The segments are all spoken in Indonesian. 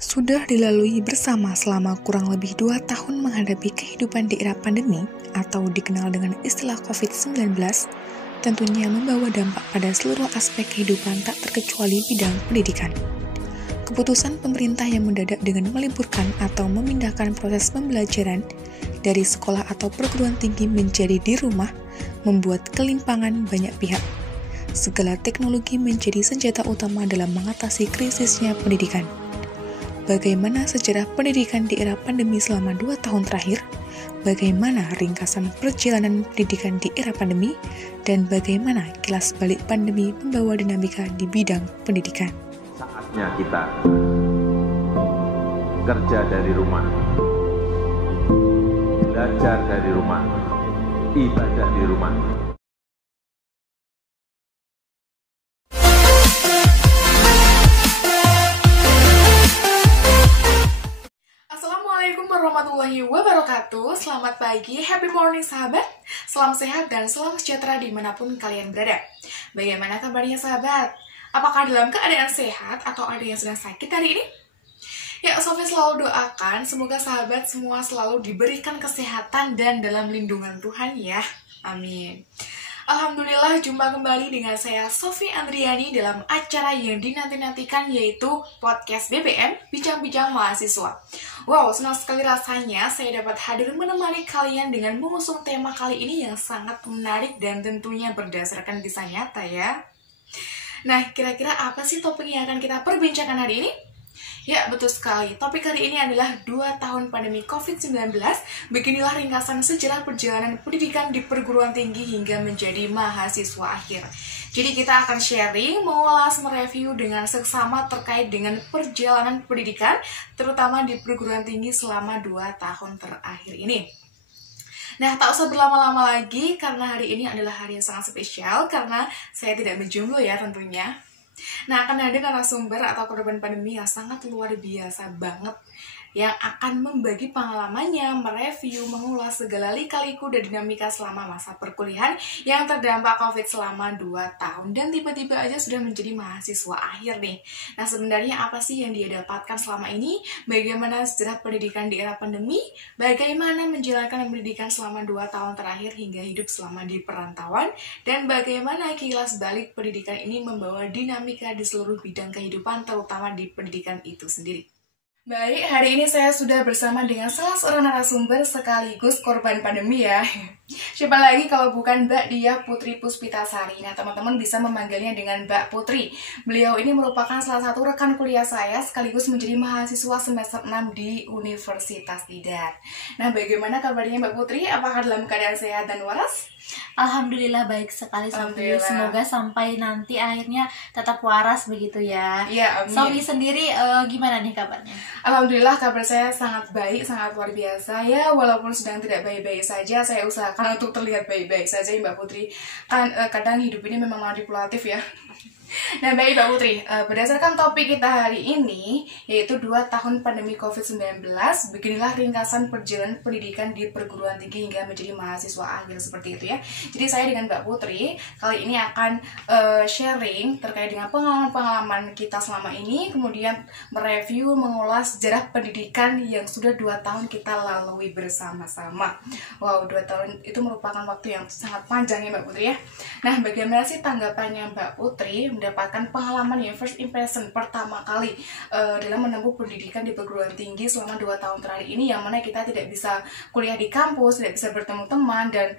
Sudah dilalui bersama selama kurang lebih 2 tahun menghadapi kehidupan di era pandemi atau dikenal dengan istilah COVID-19, tentunya membawa dampak pada seluruh aspek kehidupan tak terkecuali bidang pendidikan. Keputusan pemerintah yang mendadak dengan meliburkan atau memindahkan proses pembelajaran dari sekolah atau perguruan tinggi menjadi di rumah membuat kelimpangan banyak pihak. Segala teknologi menjadi senjata utama dalam mengatasi krisisnya pendidikan. Bagaimana sejarah pendidikan di era pandemi selama 2 tahun terakhir, bagaimana ringkasan perjalanan pendidikan di era pandemi, dan bagaimana kilas balik pandemi membawa dinamika di bidang pendidikan. Saatnya kita kerja dari rumah, belajar dari rumah, ibadah di rumah. Assalamualaikum warahmatullahi wabarakatuh. Selamat pagi, happy morning sahabat. Salam sehat dan salam sejahtera dimanapun kalian berada. Bagaimana kabarnya sahabat? Apakah dalam keadaan sehat atau ada yang sedang sakit hari ini? Ya, Sofi selalu doakan semoga sahabat semua selalu diberikan kesehatan dan dalam lindungan Tuhan ya. Amin. Alhamdulillah jumpa kembali dengan saya Sofi Andriani dalam acara yang dinanti-nantikan yaitu Podcast BBM, Bincang-Bincang Mahasiswa. Wow, senang sekali rasanya saya dapat hadir menemani kalian dengan mengusung tema kali ini yang sangat menarik dan tentunya berdasarkan kisah nyata ya. Nah, kira-kira apa sih topik yang akan kita perbincangkan hari ini? Ya, betul sekali. Topik hari ini adalah 2 tahun pandemi COVID-19. Beginilah ringkasan sejarah perjalanan pendidikan di perguruan tinggi hingga menjadi mahasiswa akhir. Jadi kita akan sharing, mengulas, mereview dengan seksama terkait dengan perjalanan pendidikan, terutama di perguruan tinggi selama 2 tahun terakhir ini. Nah, tak usah berlama-lama lagi, karena hari ini adalah hari yang sangat spesial, karena saya tidak berjomblo ya tentunya. Nah, akan ada narasumber atau korban pandemi yang sangat luar biasa banget yang akan membagi pengalamannya, mereview, mengulas segala lika-liku dan dinamika selama masa perkuliahan yang terdampak COVID selama 2 tahun dan tiba-tiba aja sudah menjadi mahasiswa akhir nih. Nah, sebenarnya apa sih yang dia dapatkan selama ini? Bagaimana sejarah pendidikan di era pandemi? Bagaimana menjalankan pendidikan selama 2 tahun terakhir hingga hidup selama di perantauan? Dan bagaimana kilas balik pendidikan ini membawa dinamika di seluruh bidang kehidupan, terutama di pendidikan itu sendiri. Baik, hari ini saya sudah bersama dengan salah seorang narasumber sekaligus korban pandemi ya. Siapa lagi kalau bukan Mbak Diah Putri Puspitasari. Nah, teman-teman bisa memanggilnya dengan Mbak Putri. Beliau ini merupakan salah satu rekan kuliah saya sekaligus menjadi mahasiswa semester 6 di Universitas Tidar. Nah, bagaimana kabarnya Mbak Putri? Apakah dalam keadaan sehat dan waras? Alhamdulillah baik sekali Sofi. Semoga sampai nanti akhirnya tetap waras begitu ya. Ya, amin. Sofi sendiri gimana nih kabarnya? Alhamdulillah kabar saya sangat baik, sangat luar biasa ya. Walaupun sedang tidak baik-baik saja, saya usahakan untuk terlihat baik-baik saja ya Mbak Putri. Kan kadang hidup ini memang manipulatif ya. Nah, baik Mbak Putri, berdasarkan topik kita hari ini, yaitu 2 tahun pandemi COVID-19, beginilah ringkasan perjalanan pendidikan di perguruan tinggi hingga menjadi mahasiswa akhir, seperti itu ya. Jadi saya dengan Mbak Putri, kali ini akan sharing terkait dengan pengalaman-pengalaman kita selama ini, kemudian mereview, mengulas sejarah pendidikan yang sudah 2 tahun kita lalui bersama-sama. Wow, 2 tahun itu merupakan waktu yang sangat panjang ya Mbak Putri ya. Nah, bagaimana sih tanggapannya Mbak Putri mendapatkan pengalaman yang first impression pertama kali dalam menempuh pendidikan di perguruan tinggi selama 2 tahun terakhir ini, yang mana kita tidak bisa kuliah di kampus, tidak bisa bertemu teman, dan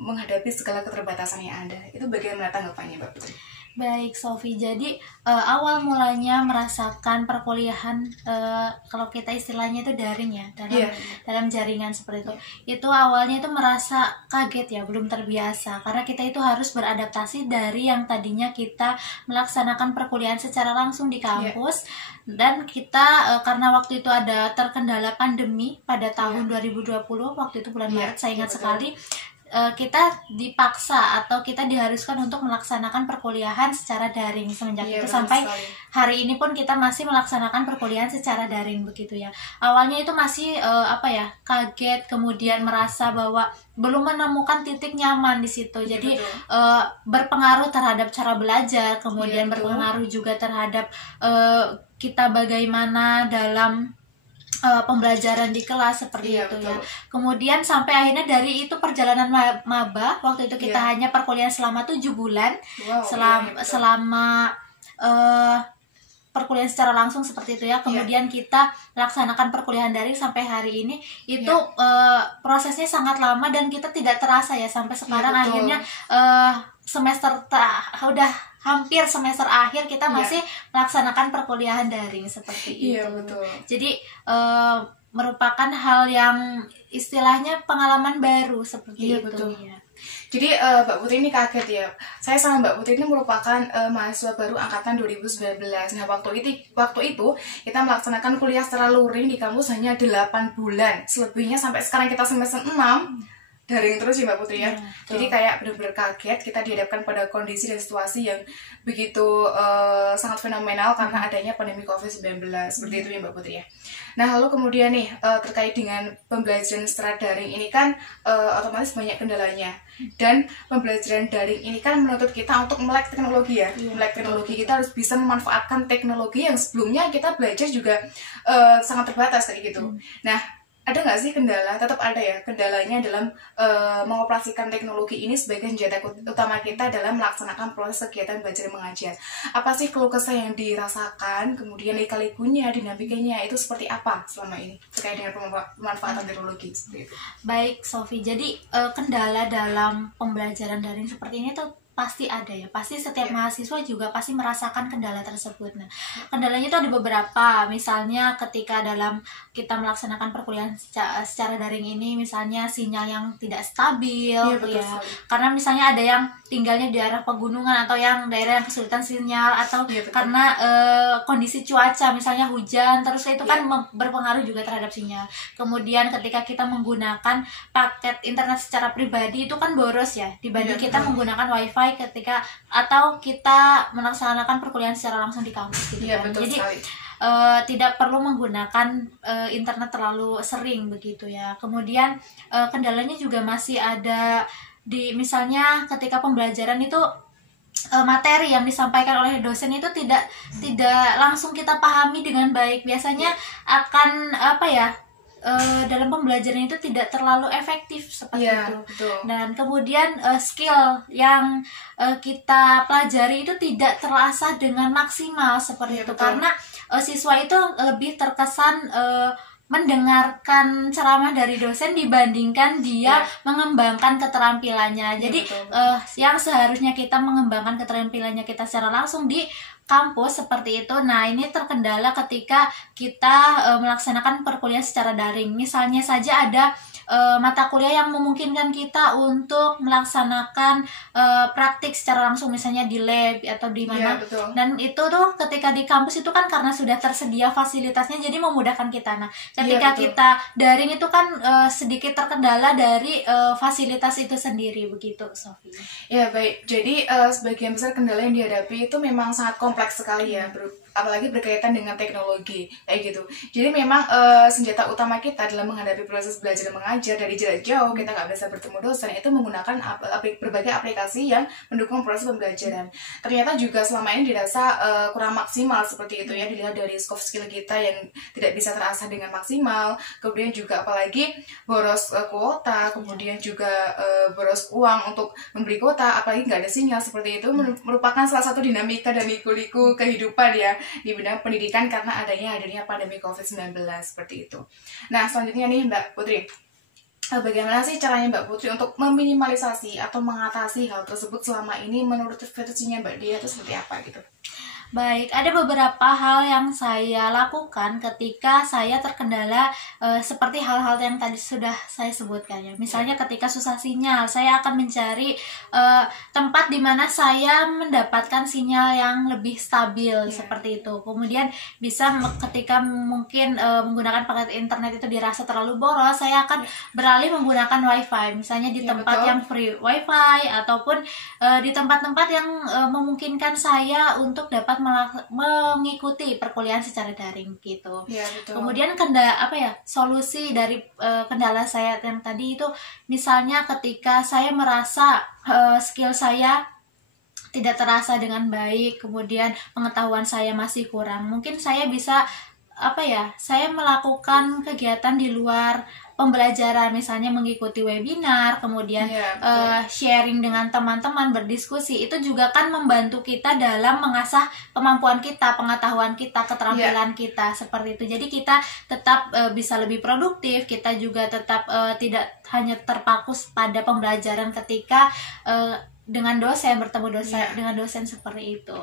menghadapi segala keterbatasan yang ada. Itu bagaimana tanggapannya Mbak Putri? Baik Sofi, jadi awal mulanya merasakan perkuliahan, kalau kita istilahnya itu daring ya, dalam jaringan seperti itu. Itu awalnya itu merasa kaget ya, belum terbiasa, karena kita itu harus beradaptasi dari yang tadinya kita melaksanakan perkuliahan secara langsung di kampus. Dan kita karena waktu itu ada terkendala pandemi pada tahun 2020, waktu itu bulan Maret, saya ingat sekali. kita dipaksa atau kita diharuskan untuk melaksanakan perkuliahan secara daring semenjak itu sampai hari ini pun kita masih melaksanakan perkuliahan secara daring begitu ya. Awalnya itu masih kaget, kemudian merasa bahwa belum menemukan titik nyaman di situ. Jadi berpengaruh terhadap cara belajar, kemudian berpengaruh juga terhadap kita bagaimana dalam pembelajaran di kelas seperti itu ya. Kemudian sampai akhirnya dari itu perjalanan maba, waktu itu kita hanya perkuliahan selama 7 bulan. Selama perkuliahan secara langsung seperti itu ya. Kemudian kita laksanakan perkuliahan daring sampai hari ini. Itu prosesnya sangat lama dan kita tidak terasa ya sampai sekarang akhirnya udah hampir semester akhir kita masih melaksanakan perkuliahan daring seperti itu. Jadi merupakan hal yang istilahnya pengalaman baru seperti itu. Ya. Jadi Mbak Putri ini kaget ya. Saya sama Mbak Putri ini merupakan mahasiswa baru angkatan 2019. Nah, waktu itu kita melaksanakan kuliah secara luring di kampus hanya 8 bulan. Selebihnya sampai sekarang kita semester 6 daring terus ya Mbak Putri ya. Jadi kayak benar-benar kaget kita dihadapkan pada kondisi dan situasi yang begitu sangat fenomenal karena adanya pandemi COVID-19 seperti itu ya Mbak Putri ya. Nah lalu kemudian nih terkait dengan pembelajaran secara daring ini kan otomatis banyak kendalanya, dan pembelajaran daring ini kan menuntut kita untuk melek teknologi ya. Melek teknologi, kita harus bisa memanfaatkan teknologi yang sebelumnya kita belajar juga sangat terbatas kayak gitu. Nah ada nggak sih kendala? Tetap ada ya kendalanya dalam mengoperasikan teknologi ini sebagai senjata utama kita dalam melaksanakan proses kegiatan belajar mengajar. Apa sih keluh kesah yang dirasakan, kemudian lika-likunya, dinamikanya itu seperti apa selama ini terkait dengan pemanfaatan teknologi seperti itu? Baik Sofi, jadi kendala dalam pembelajaran daring seperti ini tuh pasti ada ya, pasti setiap mahasiswa juga pasti merasakan kendala tersebut. Nah, kendalanya itu ada beberapa, misalnya ketika dalam kita melaksanakan perkuliahan secara daring ini, misalnya sinyal yang tidak stabil, karena misalnya ada yang tinggalnya di daerah pegunungan atau yang daerah yang kesulitan sinyal, atau karena kondisi cuaca, misalnya hujan, terus itu kan berpengaruh juga terhadap sinyal. Kemudian ketika kita menggunakan paket internet secara pribadi itu kan boros ya, dibanding kita menggunakan wifi ketika atau kita melaksanakan perkuliahan secara langsung di kampus gitu kan. Jadi tidak perlu menggunakan internet terlalu sering begitu ya. Kemudian kendalanya juga masih ada di misalnya ketika pembelajaran itu materi yang disampaikan oleh dosen itu tidak langsung kita pahami dengan baik. Biasanya akan dalam pembelajaran itu tidak terlalu efektif seperti itu. Dan kemudian skill yang kita pelajari itu tidak terasa dengan maksimal seperti itu. Karena siswa itu lebih terkesan mendengarkan ceramah dari dosen dibandingkan dia mengembangkan keterampilannya. Jadi yang seharusnya kita mengembangkan keterampilannya kita secara langsung di kampus seperti itu. Nah, ini terkendala ketika kita melaksanakan perkuliahan secara daring. Misalnya saja ada mata kuliah yang memungkinkan kita untuk melaksanakan praktik secara langsung, misalnya di lab atau di mana. Dan itu tuh ketika di kampus itu kan karena sudah tersedia fasilitasnya, jadi memudahkan kita. Nah, ketika kita daring itu kan sedikit terkendala dari fasilitas itu sendiri begitu, Sofi. Ya baik, jadi sebagian besar kendala yang dihadapi itu memang sangat kompleks sekali ya, apalagi berkaitan dengan teknologi kayak gitu. Jadi memang senjata utama kita dalam menghadapi proses belajar dan mengajar dari jarak jauh, kita nggak bisa bertemu dosen, itu menggunakan berbagai aplikasi yang mendukung proses pembelajaran. Ternyata juga selama ini dirasa kurang maksimal seperti itu ya, dilihat dari soft skill kita yang tidak bisa terasah dengan maksimal. Kemudian juga apalagi boros kuota, kemudian juga boros uang untuk membeli kuota, apalagi nggak ada sinyal seperti itu, merupakan salah satu dinamika dan liku-liku kehidupan ya di bidang pendidikan karena adanya pandemi COVID-19 seperti itu. Nah, selanjutnya nih Mbak Putri, bagaimana sih caranya Mbak Putri untuk meminimalisasi atau mengatasi hal tersebut selama ini menurut versinya Mbak Dia itu seperti apa gitu? Baik, ada beberapa hal yang saya lakukan ketika saya terkendala seperti hal-hal yang tadi sudah saya sebutkan ya. Misalnya ketika susah sinyal, saya akan mencari tempat di mana saya mendapatkan sinyal yang lebih stabil seperti itu. Kemudian bisa ketika mungkin menggunakan paket internet itu dirasa terlalu boros, saya akan beralih menggunakan wifi. Misalnya di tempat yang free wifi ataupun di tempat-tempat yang memungkinkan saya untuk dapat mengikuti perkuliahan secara daring gitu. Kemudian solusi dari kendala saya yang tadi itu, misalnya ketika saya merasa skill saya tidak terasa dengan baik, kemudian pengetahuan saya masih kurang, mungkin saya bisa saya melakukan kegiatan di luar pembelajaran, misalnya mengikuti webinar, kemudian sharing dengan teman-teman, berdiskusi. Itu juga kan membantu kita dalam mengasah kemampuan kita, pengetahuan kita, keterampilan kita, seperti itu. Jadi kita tetap bisa lebih produktif, kita juga tetap tidak hanya terpaku pada pembelajaran ketika dengan dosen, bertemu dengan dosen seperti itu.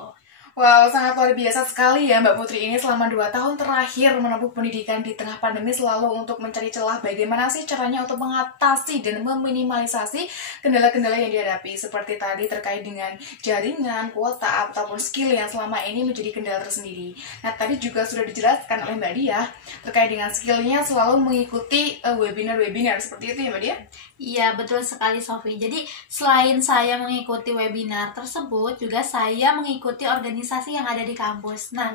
Wow, sangat luar biasa sekali ya Mbak Putri ini selama 2 tahun terakhir menempuh pendidikan di tengah pandemi selalu untuk mencari celah bagaimana sih caranya untuk mengatasi dan meminimalisasi kendala-kendala yang dihadapi seperti tadi terkait dengan jaringan, kuota, ataupun skill yang selama ini menjadi kendala tersendiri. Nah, tadi juga sudah dijelaskan oleh Mbak Dia terkait dengan skillnya selalu mengikuti webinar-webinar seperti itu ya Mbak Dia? Iya, betul sekali Sofi. Jadi selain saya mengikuti webinar tersebut, juga saya mengikuti organisasi yang ada di kampus. Nah,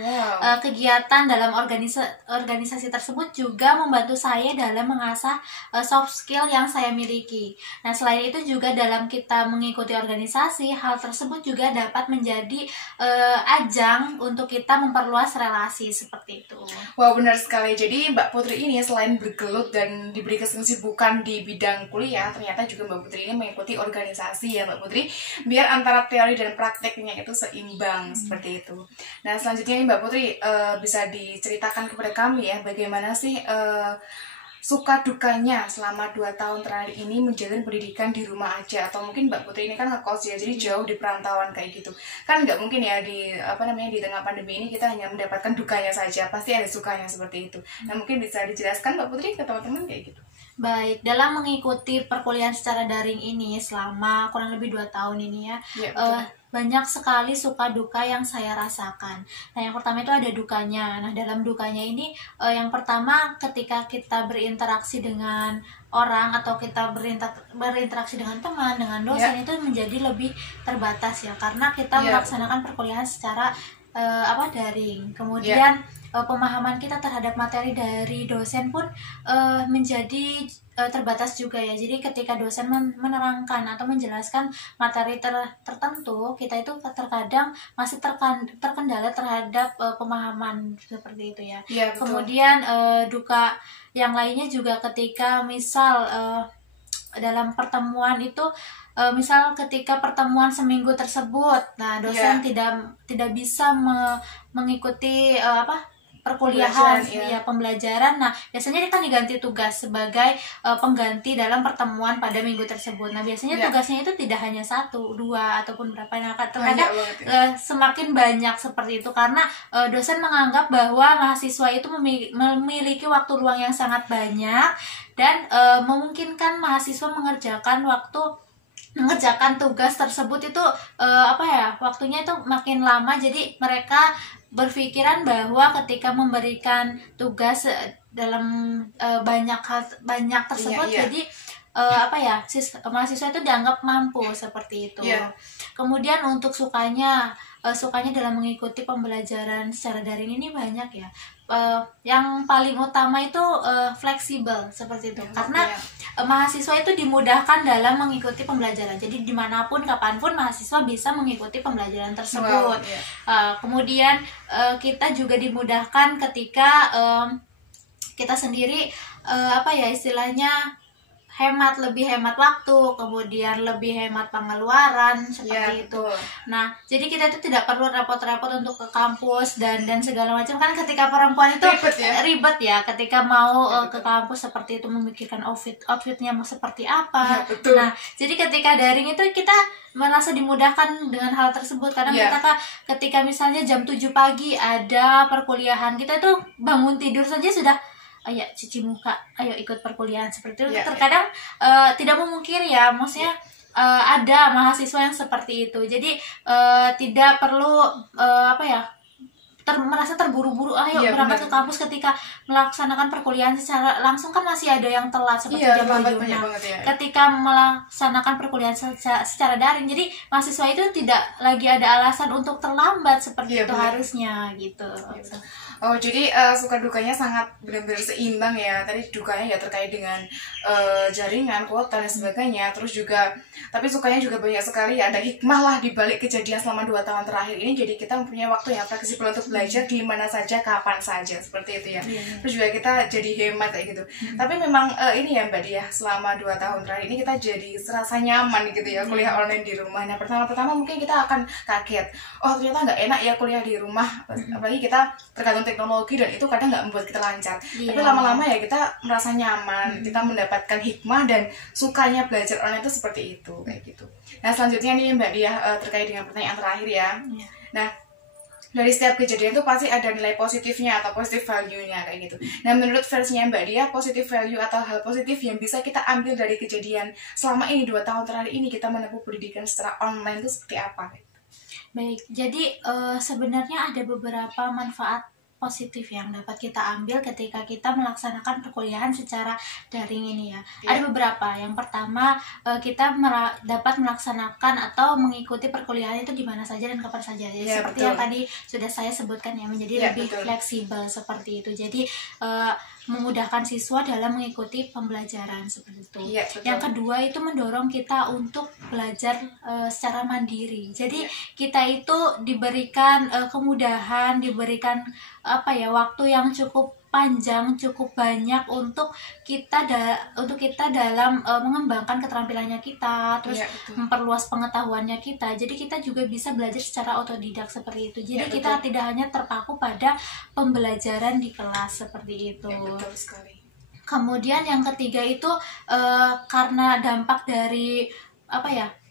kegiatan dalam organisasi tersebut juga membantu saya dalam mengasah soft skill yang saya miliki. Nah, selain itu juga dalam kita mengikuti organisasi, hal tersebut juga dapat menjadi ajang untuk kita memperluas relasi seperti itu. Wow, benar sekali. Jadi Mbak Putri ini selain bergelut dan diberi kesibukan di bidang kuliah, ternyata juga Mbak Putri ini mengikuti organisasi ya Mbak Putri, biar antara teori dan prakteknya itu seimbang seperti itu. Nah, selanjutnya Mbak Putri bisa diceritakan kepada kami ya bagaimana sih suka dukanya selama 2 tahun terakhir ini menjalin pendidikan di rumah aja, atau mungkin Mbak Putri ini kan ngekos ya, jadi jauh di perantauan kayak gitu. Kan nggak mungkin ya di di tengah pandemi ini kita hanya mendapatkan dukanya saja, pasti ada sukanya seperti itu. Nah, mungkin bisa dijelaskan Mbak Putri ke teman-teman kayak gitu. Baik, dalam mengikuti perkuliahan secara daring ini selama kurang lebih 2 tahun ini ya, banyak sekali suka duka yang saya rasakan. Nah, yang pertama itu ada dukanya. Nah, dalam dukanya ini yang pertama ketika kita berinteraksi dengan orang atau kita berinteraksi dengan teman, dengan dosen itu menjadi lebih terbatas ya, karena kita melaksanakan perkuliahan secara daring. Kemudian pemahaman kita terhadap materi dari dosen pun menjadi terbatas juga ya. Jadi ketika dosen menerangkan atau menjelaskan materi tertentu, kita itu terkadang masih terkendala terhadap pemahaman seperti itu ya. Kemudian duka yang lainnya juga ketika misal dalam pertemuan itu, misal ketika pertemuan seminggu tersebut, nah dosen tidak bisa mengikuti perkuliahan pembelajaran. Nah, biasanya dia kan diganti tugas sebagai pengganti dalam pertemuan pada minggu tersebut. Nah, biasanya tugasnya itu tidak hanya 1, 2 ataupun berapa. Nah, terkadang semakin banyak seperti itu karena dosen menganggap bahwa mahasiswa itu memiliki waktu luang yang sangat banyak dan memungkinkan mahasiswa mengerjakan tugas tersebut itu waktunya itu makin lama. Jadi mereka berpikiran bahwa ketika memberikan tugas dalam banyak tersebut, jadi mahasiswa itu dianggap mampu seperti itu. Kemudian untuk sukanya dalam mengikuti pembelajaran secara daring ini banyak ya. Yang paling utama itu fleksibel seperti itu, karena mahasiswa itu dimudahkan dalam mengikuti pembelajaran. Jadi dimanapun, kapanpun mahasiswa bisa mengikuti pembelajaran tersebut. Kemudian kita juga dimudahkan ketika kita sendiri istilahnya lebih hemat waktu, kemudian lebih hemat pengeluaran seperti itu. Betul. Nah, jadi kita itu tidak perlu repot-repot untuk ke kampus dan segala macam, kan ketika perempuan itu ribet ya ketika mau ke kampus seperti itu, memikirkan outfitnya mau seperti apa. Betul. Nah, jadi ketika daring itu kita merasa dimudahkan dengan hal tersebut. Kadang kita ketika misalnya jam 7 pagi ada perkuliahan, kita itu bangun tidur saja sudah ayo cuci muka, ayo ikut perkuliahan seperti itu. Terkadang tidak memungkiri ya, maksudnya ada mahasiswa yang seperti itu. Jadi tidak perlu merasa terburu-buru ayo berangkat ke kampus ketika melaksanakan perkuliahan secara langsung, kan masih ada yang telat seperti jam 7. Ketika melaksanakan perkuliahan secara daring, jadi mahasiswa itu tidak lagi ada alasan untuk terlambat seperti itu harusnya gitu. Oh, jadi suka dukanya sangat benar-benar seimbang ya. Tadi dukanya ya terkait dengan jaringan, kuota dan sebagainya. Terus juga, tapi sukanya juga banyak sekali. Ada hikmah lah di balik kejadian selama 2 tahun terakhir ini. Jadi kita mempunyai waktu yang fleksibel untuk belajar di mana saja, kapan saja, seperti itu ya. Terus juga kita jadi hemat kayak gitu. Tapi memang ini ya Mbak Diah, selama 2 tahun terakhir ini kita jadi serasa nyaman gitu ya kuliah online di rumah. Nah, pertama-pertama mungkin kita akan kaget. Oh, ternyata nggak enak ya kuliah di rumah. Apalagi kita tergantung teknologi dan itu kadang nggak membuat kita lancar. Tapi lama-lama ya kita merasa nyaman, kita mendapatkan hikmah dan sukanya belajar online itu seperti itu kayak gitu. Nah, selanjutnya nih Mbak Diah terkait dengan pertanyaan terakhir ya. Nah, dari setiap kejadian itu pasti ada nilai positifnya atau positive value-nya kayak gitu. Nah, menurut versinya Mbak Diah, positive value atau hal positif yang bisa kita ambil dari kejadian selama ini 2 tahun terakhir ini kita menempuh pendidikan secara online itu seperti apa? Baik, jadi sebenarnya ada beberapa manfaat positif yang dapat kita ambil ketika kita melaksanakan perkuliahan secara daring ini ya. Ada beberapa. Yang pertama, kita dapat melaksanakan atau mengikuti perkuliahan itu di mana saja dan kapan saja. Jadi seperti yang tadi sudah saya sebutkan ya, menjadi lebih fleksibel seperti itu. Jadi memudahkan siswa dalam mengikuti pembelajaran seperti itu. Yang kedua itu mendorong kita untuk belajar secara mandiri. Jadi kita itu diberikan kemudahan, diberikan waktu yang cukup panjang, cukup banyak untuk kita dalam mengembangkan keterampilannya kita, terus memperluas pengetahuannya kita. Jadi kita juga bisa belajar secara otodidak seperti itu. Jadi kita tidak hanya terpaku pada pembelajaran di kelas seperti itu. Betul sekali. Kemudian yang ketiga itu karena dampak dari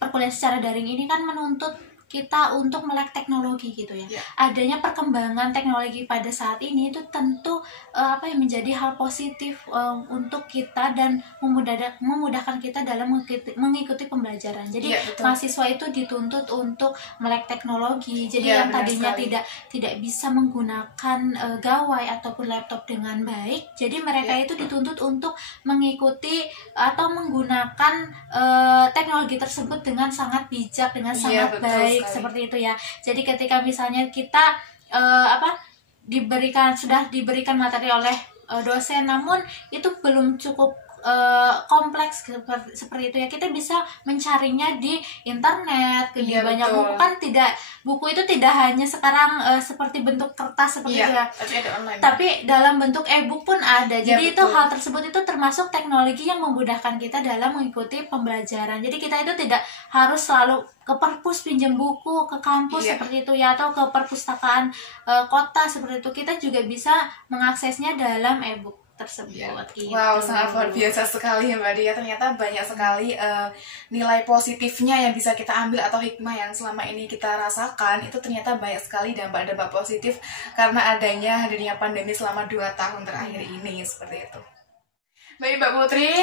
perkuliahan secara daring ini kan menuntut kita untuk melek teknologi gitu ya. Adanya perkembangan teknologi pada saat ini itu tentu menjadi hal positif untuk kita dan memudahkan kita dalam mengikuti pembelajaran. Jadi mahasiswa itu dituntut untuk melek teknologi. Jadi yang tadinya tidak bisa menggunakan gawai ataupun laptop dengan baik, jadi mereka itu dituntut untuk mengikuti atau menggunakan teknologi tersebut dengan sangat bijak, dengan sangat baik. Seperti itu ya. Jadi ketika misalnya kita sudah diberikan materi oleh dosen, namun itu belum cukup kompleks seperti itu ya, kita bisa mencarinya di internet, di banyak buku. Kan buku itu tidak hanya sekarang seperti bentuk kertas seperti itu ya, tapi dalam bentuk e-book pun ada. Jadi itu hal tersebut itu termasuk teknologi yang memudahkan kita dalam mengikuti pembelajaran. Jadi kita itu tidak harus selalu ke perpus pinjam buku ke kampus seperti itu ya, atau ke perpustakaan kota seperti itu. Kita juga bisa mengaksesnya dalam e-book tersebut. Gitu. Wow, sangat luar biasa sekali ya Mbak Dia. Ternyata banyak sekali nilai positifnya yang bisa kita ambil atau hikmah yang selama ini kita rasakan. Itu ternyata banyak sekali dampak-dampak positif karena adanya hadirnya pandemi selama 2 tahun terakhir ini, seperti itu. Baik Mbak Putri,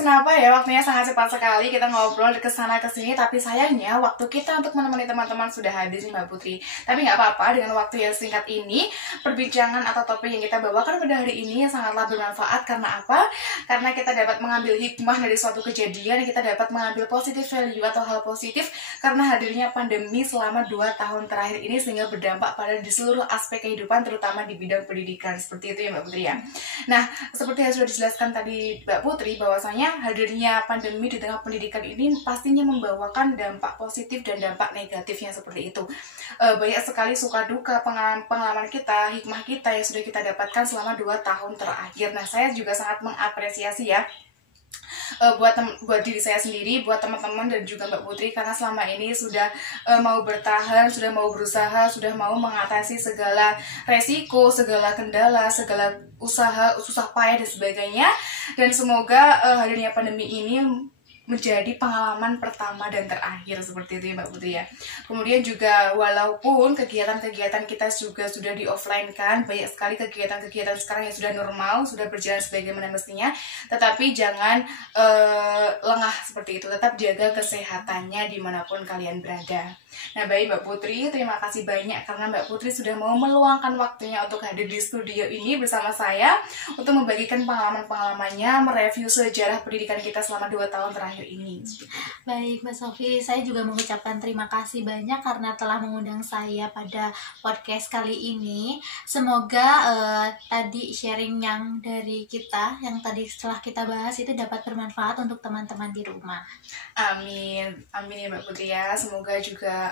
kenapa ya waktunya sangat cepat sekali, kita ngobrol kesana kesini, tapi sayangnya waktu kita untuk menemani teman-teman sudah habis Mbak Putri. Tapi nggak apa-apa, dengan waktu yang singkat ini, perbincangan atau topik yang kita bawakan pada hari ini sangatlah bermanfaat. Karena apa? Karena kita dapat mengambil hikmah dari suatu kejadian, kita dapat mengambil positive value atau hal positif karena hadirnya pandemi selama 2 tahun terakhir ini, sehingga berdampak pada di seluruh aspek kehidupan, terutama di bidang pendidikan. Seperti itu ya Mbak Putri ya. Nah, seperti yang sudah dijelaskan tadi Mbak Putri, bahwasanya hadirnya pandemi di tengah pendidikan ini pastinya membawakan dampak positif dan dampak negatifnya seperti itu. Banyak sekali suka duka, pengalaman kita, hikmah kita yang sudah kita dapatkan selama 2 tahun terakhir. Nah, saya juga sangat mengapresiasi ya buat diri saya sendiri, buat teman-teman dan juga Mbak Putri, karena selama ini sudah mau bertahan, sudah mau berusaha, sudah mau mengatasi segala resiko, segala kendala, segala usaha susah payah dan sebagainya. Dan semoga hadirnya pandemi ini menjadi pengalaman pertama dan terakhir seperti itu ya Mbak Putri ya. Kemudian juga walaupun kegiatan-kegiatan kita juga sudah di offline kan, banyak sekali kegiatan-kegiatan sekarang yang sudah normal, sudah berjalan sebagaimana mestinya, tetapi jangan lengah seperti itu, tetap jaga kesehatannya dimanapun kalian berada. Nah baik Mbak Putri, terima kasih banyak karena Mbak Putri sudah mau meluangkan waktunya untuk hadir di studio ini bersama saya untuk membagikan pengalaman-pengalamannya, mereview sejarah pendidikan kita selama 2 tahun terakhir ini. Baik Mbak Sofi, saya juga mengucapkan terima kasih banyak karena telah mengundang saya pada podcast kali ini. Semoga tadi sharing yang dari kita, yang tadi setelah kita bahas itu dapat bermanfaat untuk teman-teman di rumah. Amin, amin ya Mbak Putri ya. Semoga juga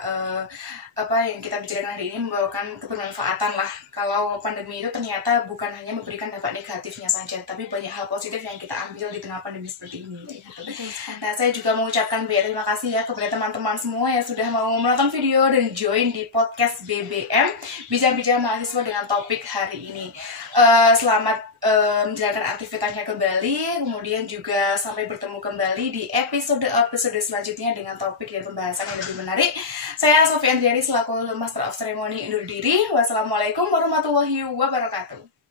apa yang kita bicarakan hari ini membawakan kebermanfaatan lah. Kalau pandemi itu ternyata bukan hanya memberikan dampak negatifnya saja, tapi banyak hal positif yang kita ambil di tengah pandemi seperti ini. Gitu. Nah, saya juga mengucapkan banyak terima kasih ya kepada teman-teman semua yang sudah mau menonton video dan join di podcast BBM Bincang-Bincang Mahasiswa dengan topik hari ini. Selamat menjalankan aktivitasnya kembali, kemudian juga sampai bertemu kembali di episode selanjutnya dengan topik dan pembahasan yang lebih menarik. Saya Sofi Andriani selaku Master of Ceremony undur diri. Wassalamualaikum warahmatullahi wabarakatuh.